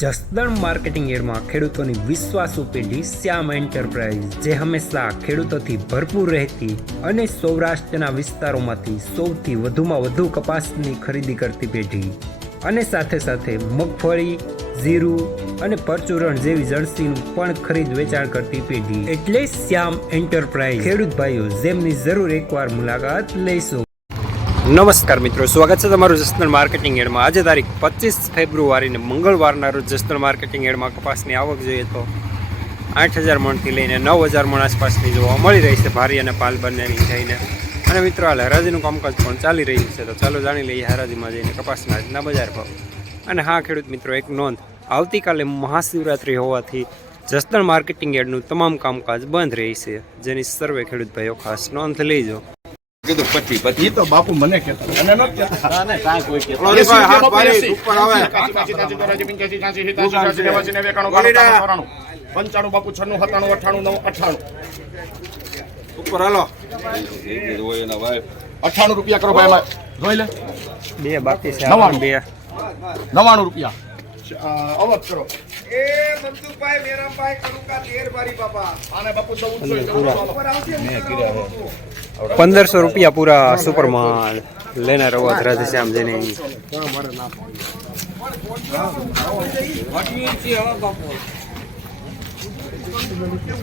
Jasdan marketing યાર્ડમાં ખેડૂતોની વિશ્વાસુ પેઢી શ્યામ એન્ટરપ્રાઇઝ, જે હંમેશા ખેડૂતોથી ભરપૂર રહેતી અને સૌરાષ્ટ્રના વિસ્તારોમાંથી સૌથી વધુમાં વધુ કપાસની ખરીદી કરતી પેઢી અને સાથે સાથે મગફળી, જીરું અને પરચુરણ જેવી જણસીનું પણ ખરીદ વેચાણ કરતી પેઢી એટલે શ્યામ એન્ટરપ્રાઇઝ. ખેડૂત ભાઈઓ, જેમની જરૂર એકવાર મુલાકાત લઈશું. નમસ્કાર મિત્રો, સ્વાગત છે તમારું જસદણ માર્કેટિંગ યાર્ડમાં. આજે તારીખ 25 ફેબ્રુઆરીને મંગળવારના રોજ જસદણ માર્કેટિંગ યાર્ડમાં કપાસની આવક જોઈએ તો 8,000 મણથી લઈને 9,000 મણ આસપાસની જોવા મળી રહી છે, ભારી અને પાલ બંનેની થઈને. અને મિત્રો, હાલ હરાજીનું કામકાજ પણ ચાલી રહ્યું છે, તો ચાલો જાણી લઈએ હરાજીમાં જઈને કપાસના આજના બજાર ભાવ. અને હા ખેડૂત મિત્રો, એક નોંધ: આવતીકાલે મહાશિવરાત્રિ હોવાથી જસદણ માર્કેટિંગ યાર્ડનું તમામ કામકાજ બંધ રહી છે, જેની સર્વે ખેડૂત ભાઈઓ ખાસ નોંધ લેજો. કીધું પછી તો બાપુ મને કહેતા મને ન કહેતા ને કાંઈ કોઈ કહેતા ઉપર આવે 95 બાપુ 96 97 98 ઉપર હાલો 98 રૂપિયા કરો ભાઈ. જોઈ લે બે બાકી છે, 99 રૂપિયા અવત કરો. એ મનસુખભાઈ મેરામભાઈ કરુકા તેરબારી બાપા આને બાપુ 1500 રૂપિયા પૂરા સુપરમાલ લેનાર હોવા રાધેશ્યામ જેને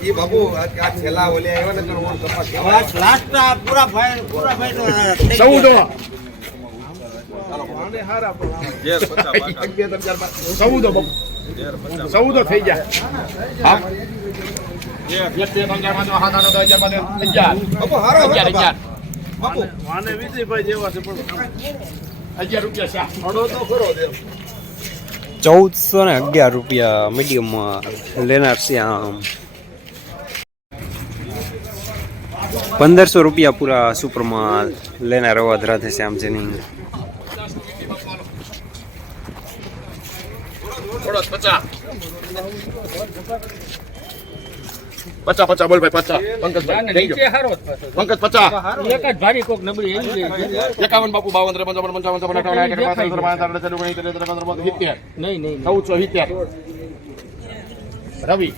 એ બાબુ આ છેલ્લા ઓલે આવ્યો ને તો ઓન કપાસ લાસ્ટ પૂરા ભાઈ 14 14 થઈ ગયા. રૂપિયા મીડિયમમાં લેનાર શ્યામ. 1500 રૂપિયા પૂરા સુપરમાલ લેનાર અવાજ રાધેશ્યામ જેની. 50 બોલ ભાઈ 50 પંકજ 50 એક જ ભારી કોક નબળી એવી 51 બાપુ 52 53 55 નહીં 1470 રવિ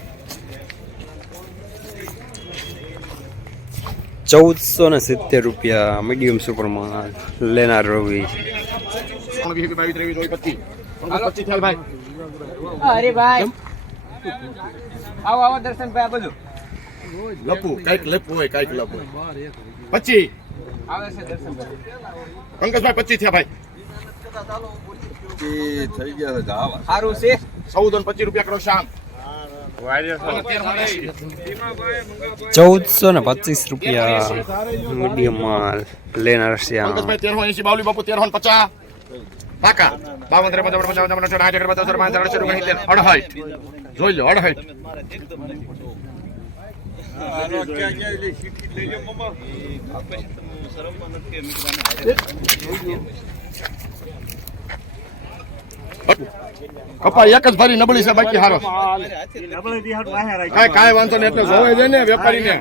1470 રૂપિયા મીડિયમ સુપરમાલ લેનાર રવિ. 22 23 ભાઈ. અરે ભાઈ આવો આવો દર્શનભાઈ, આ બધું લપુ કઈક લપુ હોય, કઈક લપુ 25 આવે છે દર્શનભાઈ. પંકજભાઈ 25 થયા ભાઈ. થઈ ગયા છે આવા સારું છે. 14 રૂપિયા કરો શામ. 1425 રૂપિયા મીડિયમ માલ લેનાર શ્યામ. પંકજભાઈ 1380 બાવલી બાપુ 1350 પાકા 52 જોઈ લો 68 કપા એક જ ભારી નબળી છે, બાકી હારો કાંઈ વાંધો નહીં. એટલે જોવાય જાય ને વેપારી ને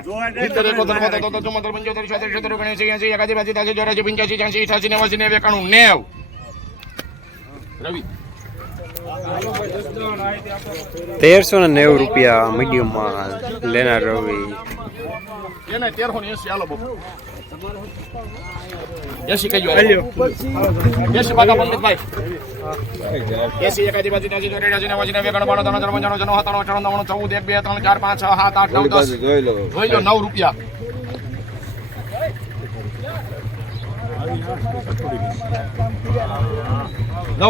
1390 રૂપિયા મીડિયમ માલ લેનાર રવિ. એને 1380 હાલો બાપુ 80 કહીયો 80 પાકા પંકજભાઈ 80 એકાદી બાજુ તાજી જોડે રાજીના વાજીના વેગણ બાણો તણ જનો જનો હતાણો 94 14 1 2 3 4 5 6 7 8 9 10 જોઈ લો 9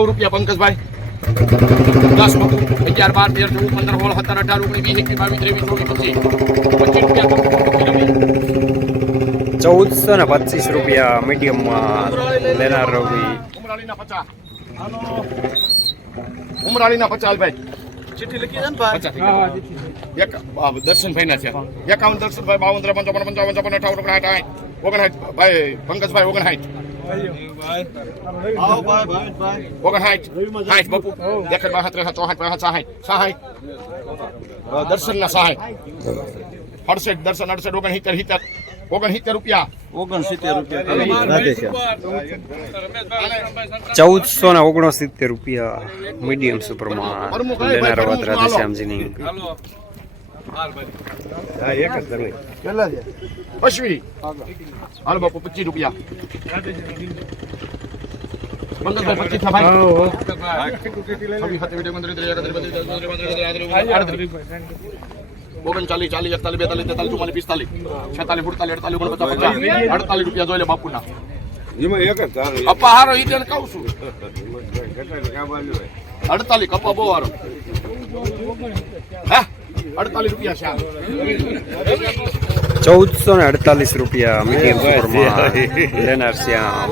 રૂપિયા. પંકજભાઈ 10 બાપુ 11 12 13 14 15 16 17 18 19 20 21 22 23 24 25 1425 રૂપિયા મીડિયમ માલ લેનાર રવિ. ઉમરાળીના 50 ભાઈ. ચિઠ્ઠી લખી છે ને ભાઈ? એક દર્શનભાઈ ના છે 51 દર્શનભાઈ 52 53 55 58 59 ભાઈ પંકજભાઈ 59 બાપુ 61 દર્શન ના સહાય 68 દર્શન 68 69 70 69 રૂપિયા 1469 રૂપિયા મીડિયમ સુપરમાં લેનાર વાત રાધેશ્યામજીની અશ્વી હાલો બાપુ 25 રૂપિયા પંકજભાઈ 25 થાય ભાઈ 39 40 41 42 43 44 45 46 48 રૂપિયા જોઈ લે બાપુના કપા હારો ઈ તેને કહું છું 48 કપા બહુ હારો હે 48 રૂપિયા છે 1448 રૂપિયા મીડિયમ સુપરમાં લેનાર શ્યામ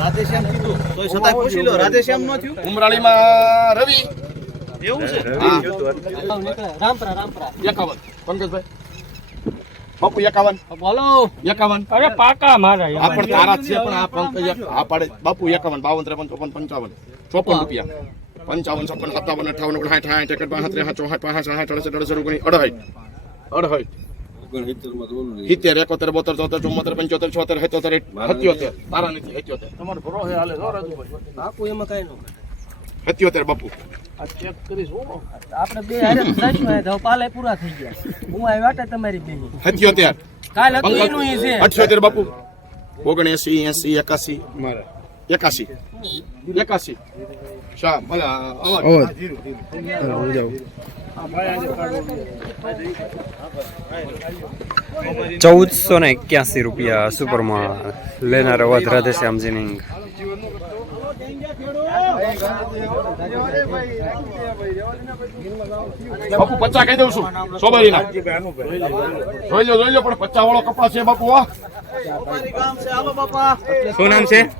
રાધેશ્યામ કીધું તોય છતાંય પૂછી લો રાધેશ્યામ નો થયું ઉમરાળીમાં રવિ એવું છે રામપરા 51 પંકજભાઈ બાપુ 51 બોલો 51 અરે પાકા મારા આ પણ તારા જ છે પણ આ પંકજ આ પાડે બાપુ 51 52 53 55 54 રૂપિયા 55 56 57 58 59 60 61 62 63 64 65 66 68 70 71 72 73 74 75 76 77 તારા નથી 77 તમારો ભરો હે હાલે જો રાજુભાઈ બાપુ એમાં કઈ નો 77 બાપુ આ ચેક કરીશ આપણે બે હારે સાચમાં તો પાલે પૂરા થઈ ગયા હું આ વાટે તમારી બે 77 કાલ હતું એનું ઈ છે 78 બાપુ 79 80 81 81 શા ભલા અવાજ 1481 રૂપિયા સુપરમાં લેનાર અવાજ રાધેશ્યામજીની બાપુ 50 કહી દઉં છું સોબારીના જોઈ લો પણ 50 વાળો કપાસ છે બાપુ શું નામ છે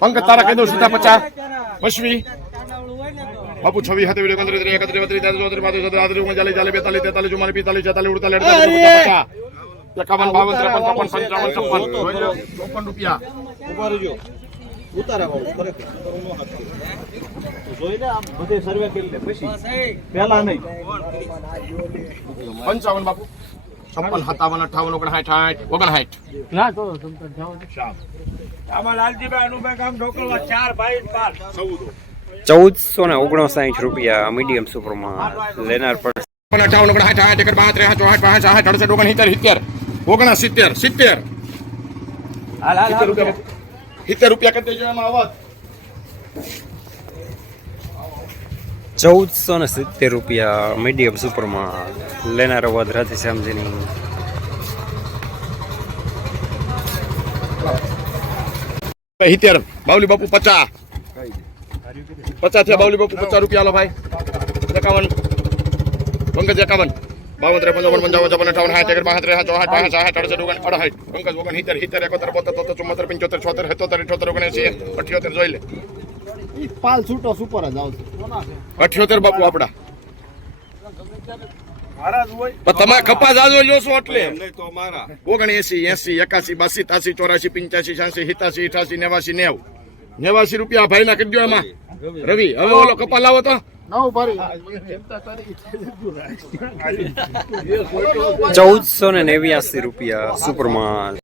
પંકજ તારા કહી દઉં સીધા 50 પશ્વી બાપુ 26 hatte video 31 31 32 33 34 45 રૂપિયા ઉભા રહેજો ઉતારા વાળું ખરેખર જોઈ લે આમ બધે સર્વે કરી લે પછી પહેલા નહીં 55 બાપુ 56 57 58 59 ના તો તમતર જાઓ આમાં લાલજીભાઈ અનુભાઈ કામ ઢોકળવા 4 ભાઈ 14 1459 રૂપિયા મીડિયમ સુપરમાં લેનાર પર 58 59 70 હાલ 70 રૂપિયા કરી દેજો એમાં અવાજ 1470 રૂપિયા મીડિયમ સુપરમાં લેનાર અવાજ રાધેશ્યામજીની 70 બાવલી બાપુ 50 થયા બાવલી બાપુ 50 રૂપિયા હાલો ભાઈ 51 પંકજ 51 52 53 55 56 58 69 70 પંકજ 69 78 જોઈ લે પાલ છૂટો સુપર જ આવશે 78 બાપુ આપડા તમે કપાસ આજો લ્યો છો એટલે 79 80 81 82 83 84 85 86 87 88 89 રૂપિયા ભાઈ ના કરી દો એમાં રવિ હવે ઓલો કપા લાવો તો 1489 રૂપિયા સુપરમાં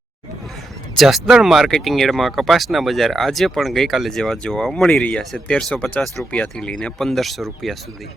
જસદણ માર્કેટિંગ યાર્ડમાં કપાસના બજાર આજે પણ ગઈકાલે જેવા જોવા મળી રહ્યા છે 1350 રૂપિયાથી લઈને 1500 રૂપિયા સુધી.